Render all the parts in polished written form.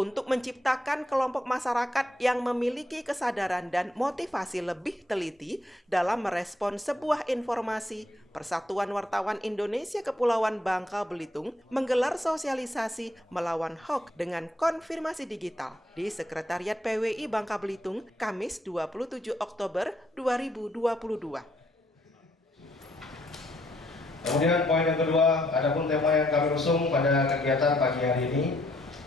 untuk menciptakan kelompok masyarakat yang memiliki kesadaran dan motivasi lebih teliti dalam merespon sebuah informasi, Persatuan Wartawan Indonesia Kepulauan Bangka Belitung menggelar sosialisasi melawan hoax dengan konfirmasi digital di Sekretariat PWI Bangka Belitung, Kamis 27 Oktober 2022. Kemudian poin yang kedua, adapun tema yang kami usung pada kegiatan pagi hari ini,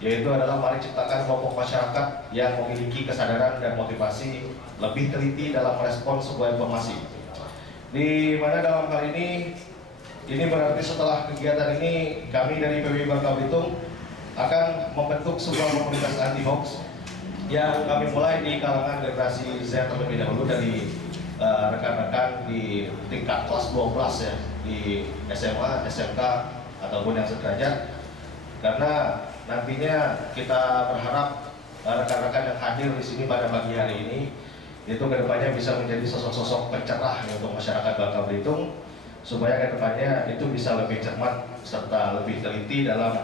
yaitu adalah mari ciptakan kelompok masyarakat yang memiliki kesadaran dan motivasi lebih teliti dalam merespon sebuah informasi. Di mana dalam hal ini berarti setelah kegiatan ini kami dari PWI Bangka Belitung akan membentuk sebuah komunitas anti hoax yang kami mulai di kalangan generasi Z terlebih dahulu dari rekan-rekan di tingkat kelas 12 ya, di SMA, SMK ataupun yang sederajat, karena nantinya kita berharap rekan-rekan yang hadir di sini pada pagi hari ini itu kedepannya bisa menjadi sosok-sosok pencerah untuk masyarakat Bangka Belitung, supaya kedepannya itu bisa lebih cermat serta lebih teliti dalam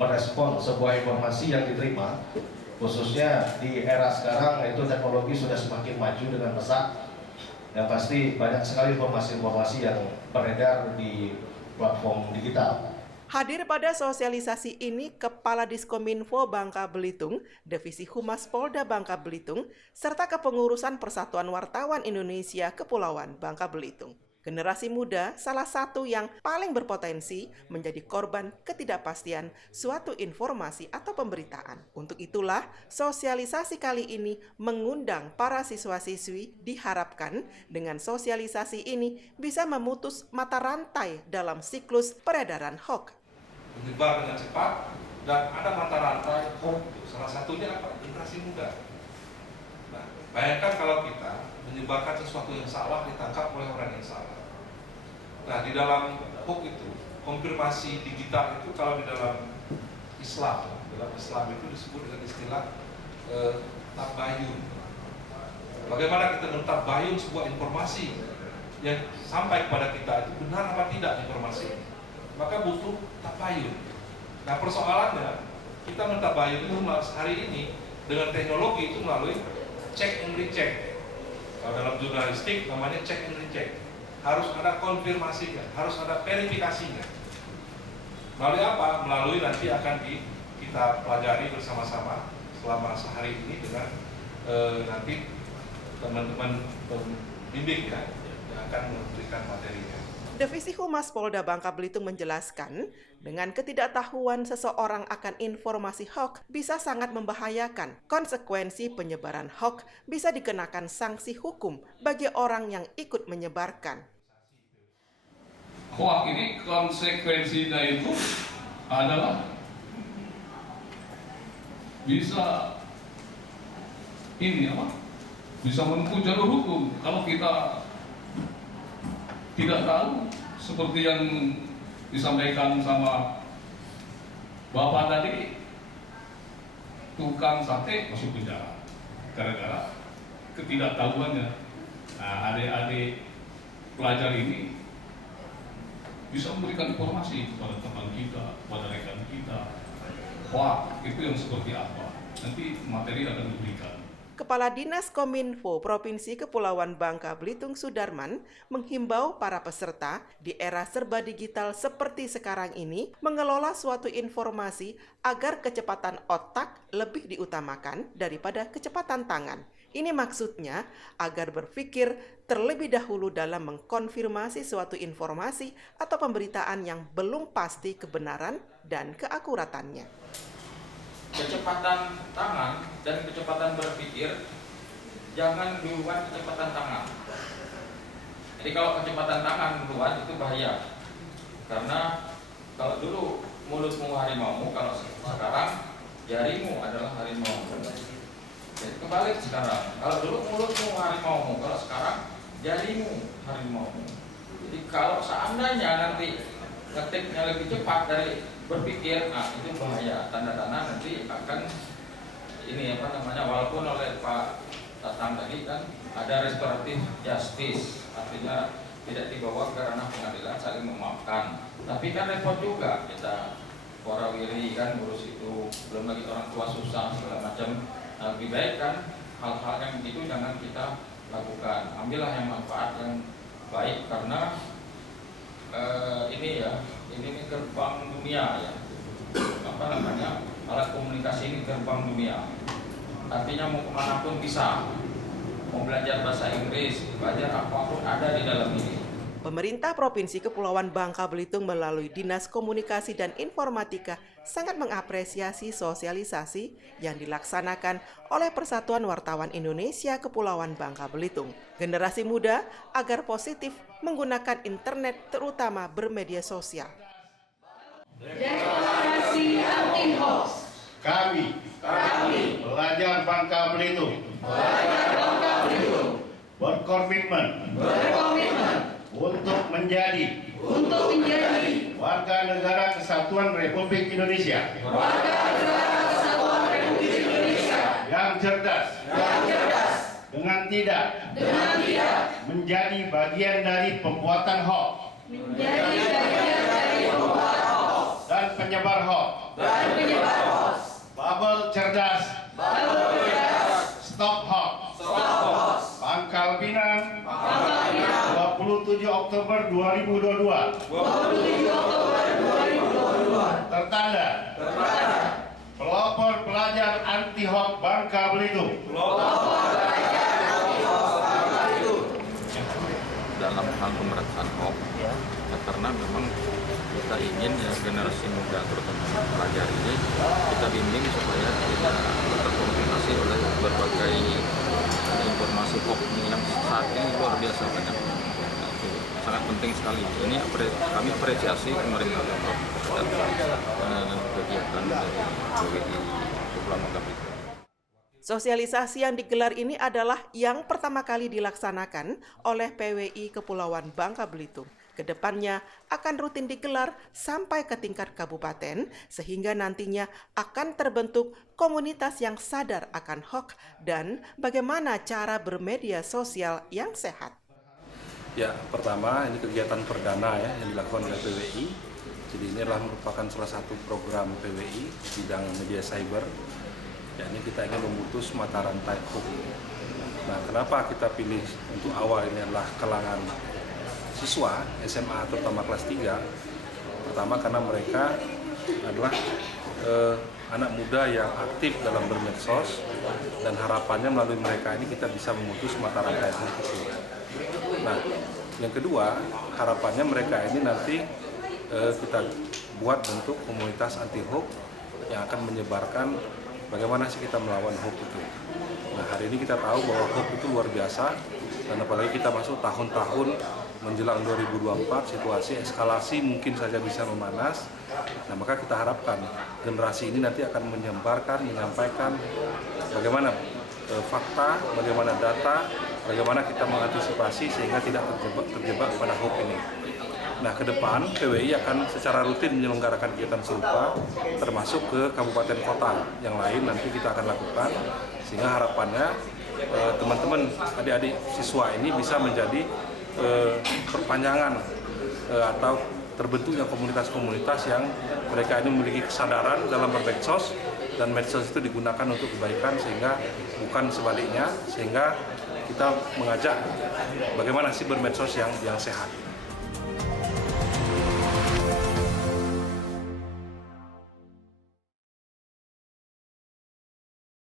merespon sebuah informasi yang diterima, khususnya di era sekarang itu teknologi sudah semakin maju dengan pesat. Yang pasti banyak sekali informasi-informasi yang beredar di platform digital. Hadir pada sosialisasi ini Kepala Diskominfo Bangka Belitung, Divisi Humas Polda Bangka Belitung, serta Kepengurusan Persatuan Wartawan Indonesia Kepulauan Bangka Belitung. Generasi muda salah satu yang paling berpotensi menjadi korban ketidakpastian suatu informasi atau pemberitaan. Untuk itulah, sosialisasi kali ini mengundang para siswa-siswi, diharapkan dengan sosialisasi ini bisa memutus mata rantai dalam siklus peredaran hoax. Menyebar dengan cepat dan ada mata rantai hoax. Salah satunya apa? Generasi muda. Nah, bayangkan kalau kita menyebarkan sesuatu yang salah ditangkap oleh orang yang salah. Nah, di dalam hoax itu, konfirmasi digital itu kalau di dalam Islam itu disebut dengan istilah tabayun. Bagaimana kita mentabayun sebuah informasi yang sampai kepada kita itu benar apa tidak informasi, maka butuh tabayun. Nah, persoalannya kita mentabayun itu hari ini dengan teknologi itu melalui check and recheck. Kalau dalam jurnalistik namanya check and recheck. Harus ada konfirmasinya, harus ada verifikasinya. Melalui apa? Melalui nanti akan kita pelajari bersama-sama selama sehari ini dengan nanti teman-teman pembimbing yang akan memberikan materinya. Divisi Humas Polda Bangka Belitung menjelaskan, dengan ketidaktahuan seseorang akan informasi hoax bisa sangat membahayakan. Konsekuensi penyebaran hoax bisa dikenakan sanksi hukum bagi orang yang ikut menyebarkan. Hoax ini konsekuensinya itu adalah bisa bisa menempuh jalur hukum kalau kita tidak tahu, seperti yang disampaikan sama Bapak tadi, tukang sate masuk penjara gara-gara ketidaktahuannya. Nah, adik-adik pelajar ini bisa memberikan informasi kepada teman kita, kepada rekan kita. Wah, itu yang seperti apa? Nanti materi akan diberikan. Kepala Dinas Kominfo Provinsi Kepulauan Bangka Belitung Sudarman menghimbau para peserta di era serba digital seperti sekarang ini mengelola suatu informasi agar kecepatan otak lebih diutamakan daripada kecepatan tangan. Ini maksudnya agar berpikir terlebih dahulu dalam mengkonfirmasi suatu informasi atau pemberitaan yang belum pasti kebenaran dan keakuratannya. Kecepatan tangan dan kecepatan berpikir jangan duluan kecepatan tangan. Jadi kalau kecepatan tangan duluan itu bahaya, karena kalau dulu mulutmu harimaumu, kalau sekarang jarimu adalah harimau. Jadi kebalik sekarang, kalau dulu mulutmu harimaumu, kalau sekarang jarimu harimaumu. Jadi kalau seandainya nanti ngetiknya lebih cepat dari berpikir, nah itu bahaya, tanda-tanda nanti akan ini walaupun oleh Pak Tatang tadi kan ada restoratif justice, artinya tidak dibawa ke ranah pengadilan, saling memaafkan. Tapi kan repot juga kita warawiri kan ngurus itu. belum lagi orang tua susah segala macam. Nah, lebih baik kan hal-hal yang begitu jangan kita lakukan. Ambillah yang manfaat yang baik karena ini gerbang dunia ya. Apa namanya, alat komunikasi ini gerbang dunia. Artinya mau kemana pun bisa. Mau belajar bahasa Inggris, belajar apapun ada di dalam ini. Pemerintah Provinsi Kepulauan Bangka Belitung melalui Dinas Komunikasi dan Informatika sangat mengapresiasi sosialisasi yang dilaksanakan oleh Persatuan Wartawan Indonesia Kepulauan Bangka Belitung. Generasi muda agar positif menggunakan internet terutama bermedia sosial. Deklarasi anti hoax. Kami pelajar Bangka Belitung berkomitmen untuk menjadi warga negara Kesatuan Republik Indonesia yang cerdas dengan tidak menjadi bagian dari pembuatan hoax dan penyebar hoax. Bubble cerdas, stop hoax. Pangkal Pinang, 27 Oktober 2022. Tertanda. Pelopor pelajar anti hoax Bangka Belitung. Dalam hal pemberantasan hoax, ya, karena memang kita ingin ya generasi muda terutama pelajar ini kita bimbing supaya tidak terkontaminasi oleh berbagai informasi hoax yang saat ini luar biasa banyak. Nah, itu sangat penting sekali. Ini kami apresiasi pemerintah terhadap kegiatan dari PWI Kepulauan Bangka Belitung. Sosialisasi yang digelar ini adalah yang pertama kali dilaksanakan oleh PWI Kepulauan Bangka Belitung. Kedepannya akan rutin digelar sampai ke tingkat kabupaten, sehingga nantinya akan terbentuk komunitas yang sadar akan hoax dan bagaimana cara bermedia sosial yang sehat. Ya, pertama ini kegiatan perdana ya yang dilakukan oleh PWI. Jadi ini adalah merupakan salah satu program PWI bidang media cyber. Ya, ini kita ingin memutus mata rantai hoax. Nah, kenapa kita pilih untuk awal ini adalah kalangan siswa SMA terutama kelas 3? Pertama karena mereka adalah anak muda yang aktif dalam bermedsos dan harapannya melalui mereka ini kita bisa memutus mata rantai hoax itu. Nah, yang kedua harapannya mereka ini nanti kita buat bentuk komunitas anti hoax yang akan menyebarkan bagaimana sih kita melawan hoax itu. Nah, hari ini kita tahu bahwa hoax itu luar biasa dan apalagi kita masuk tahun-tahun menjelang 2024, situasi eskalasi mungkin saja bisa memanas. Nah, maka kita harapkan generasi ini nanti akan menyampaikan bagaimana fakta, bagaimana data, bagaimana kita mengantisipasi sehingga tidak terjebak pada hoax ini. Nah, ke depan PWI akan secara rutin menyelenggarakan kegiatan serupa termasuk ke kabupaten kota yang lain nanti kita akan lakukan sehingga harapannya teman-teman adik-adik siswa ini bisa menjadi perpanjangan atau terbentuknya komunitas-komunitas yang mereka ini memiliki kesadaran dalam bermedsos dan medsos itu digunakan untuk kebaikan sehingga bukan sebaliknya, sehingga kita mengajak bagaimana sih bermedsos yang sehat.